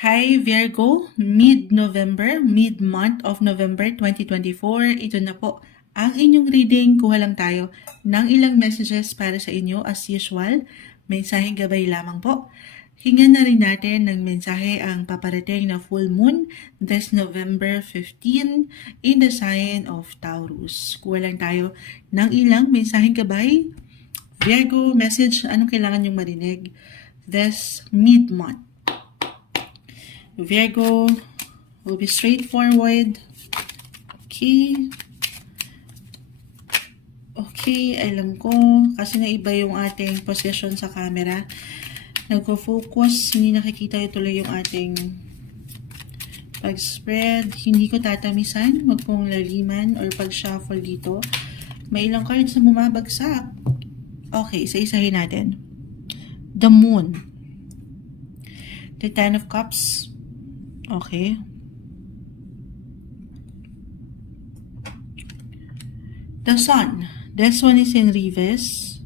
Hi Virgo, mid-November, mid-month of November 2024. Ito na po ang inyong reading. Kuha lang tayo ng ilang messages para sa inyo as usual. Mensaheng gabay lamang po. Hingan na rin natin ng mensahe ang paparating na full moon this November 15 in the sign of Taurus. Kuha lang tayo ng ilang mensaheng gabay. Virgo, message, anong kailangan yung marinig this mid-month? Virgo will be straightforward. Okay. Okay, alam ko. Kasi naiba yung ating position sa camera. Nagko-focus. Hindi nakikita tuloy yung ating pag-spread. Hindi ko tatamisan. Huwag kong laliman or pag-shuffle dito. May ilang cards na bumabagsak. Okay, isa-isahin natin. The Moon. The Ten of Cups. Okay. The Sun. This one is in reverse.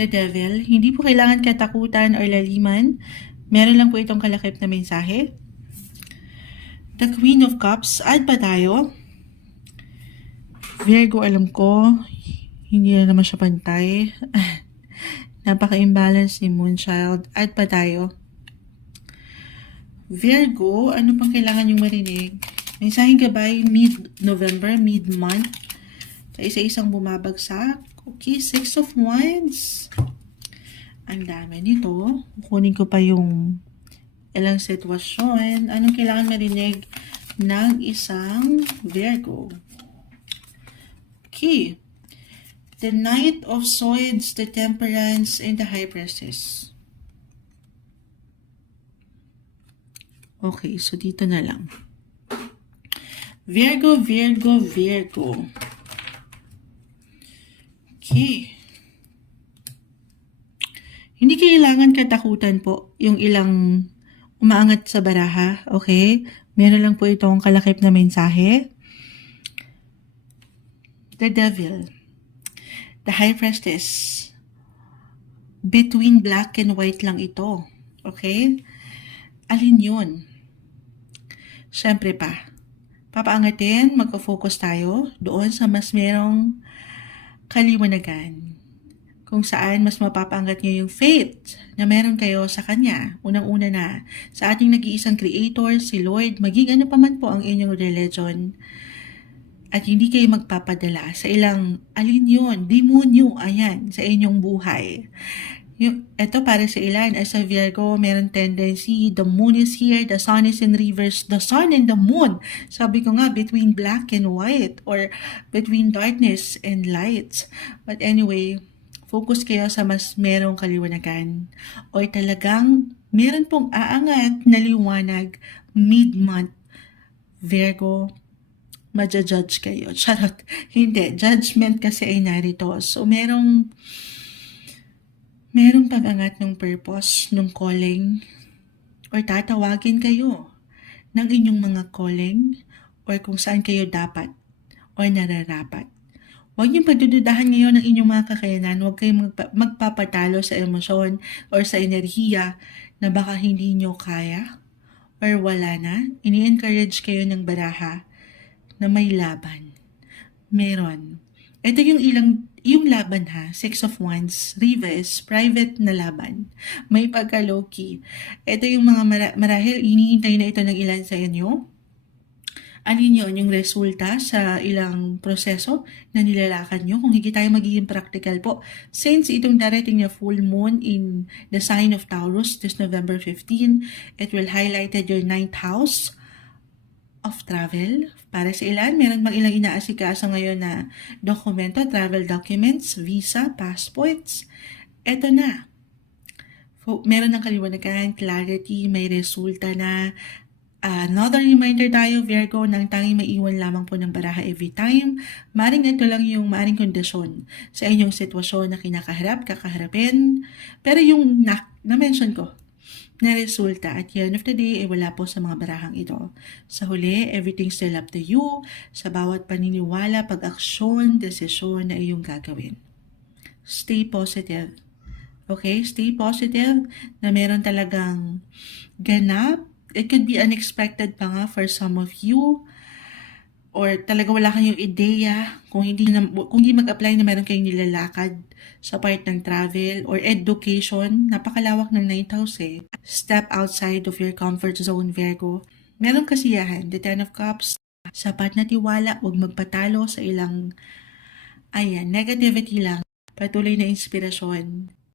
The Devil. Hindi po kailangan katakutan or laliman. Meron lang po itong kalakip na mensahe. The Queen of Cups. Add pa tayo. Virgo, alam ko, hindi na naman siya pantay. Napaka-imbalance ni Moonchild. Add pa tayo. Virgo, ano pang kailangan yung marinig? Mensaheng gabay, mid-November, mid-month. Sa isa-isang bumabagsak. Okay, Six of Wands. Ang dami nito. Kukunin ko pa yung ilang sitwasyon. Anong kailangan marinig ng isang Virgo? Okay. The Knight of Swords, the Temperance, and the High Priestess. Okay, so dito na lang. Virgo, Virgo, Virgo. Okay. Hindi kailangan katakutan po yung ilang umaangat sa baraha, okay? Meron lang po itong kalakip na mensahe. The Devil. The High Priestess. Between black and white lang ito, okay? Alin yun? Siyempre pa, papaangatin, magpo-focus tayo doon sa mas merong kaliwanagan. Kung saan mas mapapaangat niyo yung faith na meron kayo sa Kanya. Unang-una na, sa ating nag-iisang Creator, si Lord, maging ano pa man po ang inyong religion, at hindi kayo magpapadala sa ilang alin yun, demonyo, ayan, sa inyong buhay. Yung, ito para sa ilan, as a Virgo, meron tendency, the moon is here, the sun is in reverse, the sun and the moon. Sabi ko nga, between black and white, or between darkness and light. But anyway, focus kayo sa mas merong kaliwanagan. O talagang meron pong aangat na liwanag mid-month. Virgo, maja-judge kayo. Charot. Hindi. Judgment kasi ay narito. So, merong merong pag-angat ng purpose, ng calling, or tatawagin kayo ng inyong mga calling, or kung saan kayo dapat, or nararapat. Huwag niyong pagdududahan ngayon ng inyong mga kakayanan. Huwag kayong magpa- magpapatalo sa emosyon or sa enerhiya na baka hindi niyo kaya or wala na. Ini-encourage kayo ng baraha na may laban. Meron. Ito yung ilang yung laban ha, Six of Wands, Reverse, private na laban. May pagka-low-key. Ito yung mga mara- marahil, hinihintay na ito ng ilan sa inyo. Alin yun yung resulta sa ilang proseso na nilalakad nyo kung hindi tayo magiging practical po. Since itong darating na full moon in the sign of Taurus this November 15, it will highlighted your ninth house of travel. Para sa ilan, meron bang ilang inaasikaso ngayon na dokumento, travel documents, visa, passports. Ito na. Meron ng kaliwanagan, clarity, may resulta na. another reminder tayo, Virgo, ng tanging maiwan lamang po ng baraha every time. Maring ito lang yung maring kondisyon sa inyong sitwasyon na kinakaharap, kakaharapin. Pero yung na- na-mention ko, na resulta at the end of the day ay wala po sa mga barahang ito. Sa huli, everything still up to you sa bawat paniniwala, pag-aksyon, desisyon na iyong gagawin. Stay positive. Okay? Stay positive na meron talagang ganap it could be unexpected pa nga for some of you or talaga wala kayong ideya kung hindi na, kung hindi mag-apply na meron kayong nilalakad sa part ng travel or education, napakalawak ng ninth house eh. Step outside of your comfort zone, Virgo. Meron kasiyahan, the Ten of Cups, sapat na tiwala, huwag magpatalo sa ilang, ayan, negativity lang, patuloy na inspirasyon.